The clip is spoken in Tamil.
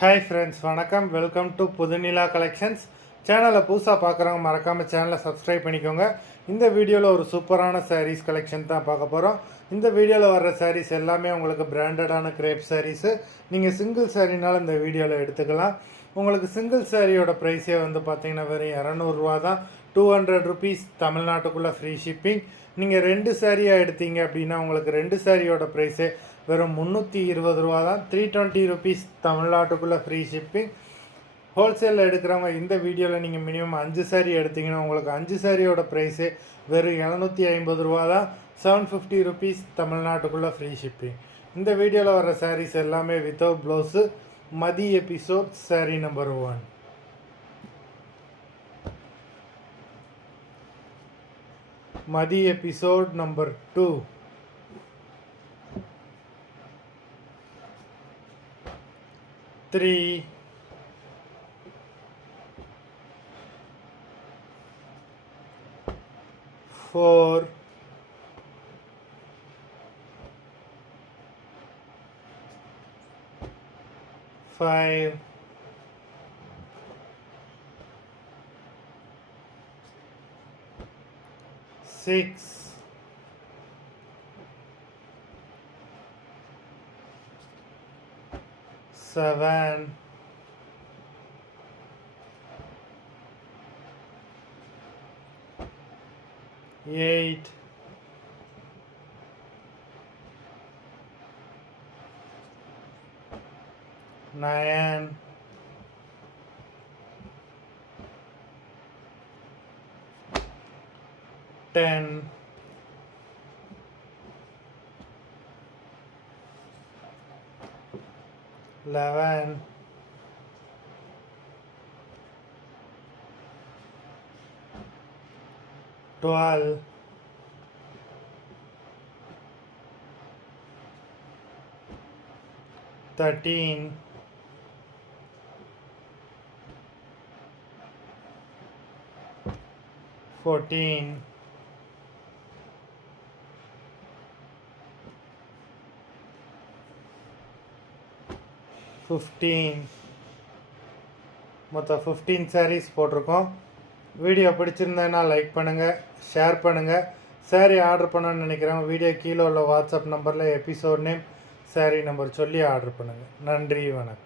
ஹாய் ஃப்ரெண்ட்ஸ், வணக்கம். Welcome to Pudhunila collections. சேனலை புதுசாக பார்க்குறவங்க மறக்காமல் சேனலை சப்ஸ்கிரைப் பண்ணிக்கோங்க. இந்த வீடியோவில் ஒரு சூப்பரான சாரீஸ் கலெக்ஷன் தான் பார்க்க போகிறோம். இந்த வீடியோவில் வர்ற சாரீஸ் எல்லாமே உங்களுக்கு பிராண்டடான கிரேப் சாரீஸு. நீங்கள் சிங்கிள் சாரீனாலும் இந்த வீடியோவில் எடுத்துக்கலாம். உங்களுக்கு சிங்கிள் சாரியோட ப்ரைஸே வந்து பார்த்தீங்கன்னா வெறும் 200 தான். 200 ருபீஸ் தமிழ்நாட்டுக்குள்ளே ஃப்ரீ ஷிப்பிங். நீங்கள் 2 சாரியாக எடுத்தீங்க அப்படின்னா உங்களுக்கு 2 சாரியோட ப்ரைஸே வெறும் 320 தான். 320 ருபீஸ் தமிழ்நாட்டுக்குள்ளே ஃப்ரீ ஷிப்பிங். ஹோல்சேலில் எடுக்கிறவங்க இந்த வீடியோவில் நீங்கள் மினிமம் 5 சாரி எடுத்திங்கன்னா உங்களுக்கு 5 சாரியோட ப்ரைஸே வெறும் 750 தான். 750 ருபீஸ் தமிழ்நாட்டுக்குள்ளே ஃப்ரீ ஷிப்பிங். இந்த வீடியோவில் வர சாரீஸ் எல்லாமே வித்தவுட் ப்ளவுஸு. மதி எபிசோட் சாரீ நம்பர் 1. மதி எபிசோட் நம்பர் 2. 3, 4, 5, 6, 7, 8, 9, 10, 11, 12, 13, 14, 15. மொத்தம் 15 சாரீஸ் போட்டிருக்கோம். வீடியோ பிடிச்சிருந்தேன்னா லைக் பண்ணுங்கள், ஷேர் பண்ணுங்கள். சாரீ ஆர்டர் பண்ணணும்னு நினைக்கிறவங்க வீடியோ கீழே உள்ள வாட்ஸ்அப் நம்பரில் எபிசோட் நேம், சாரீ நம்பர் சொல்லி ஆர்டர் பண்ணுங்கள். நன்றி, வணக்கம்.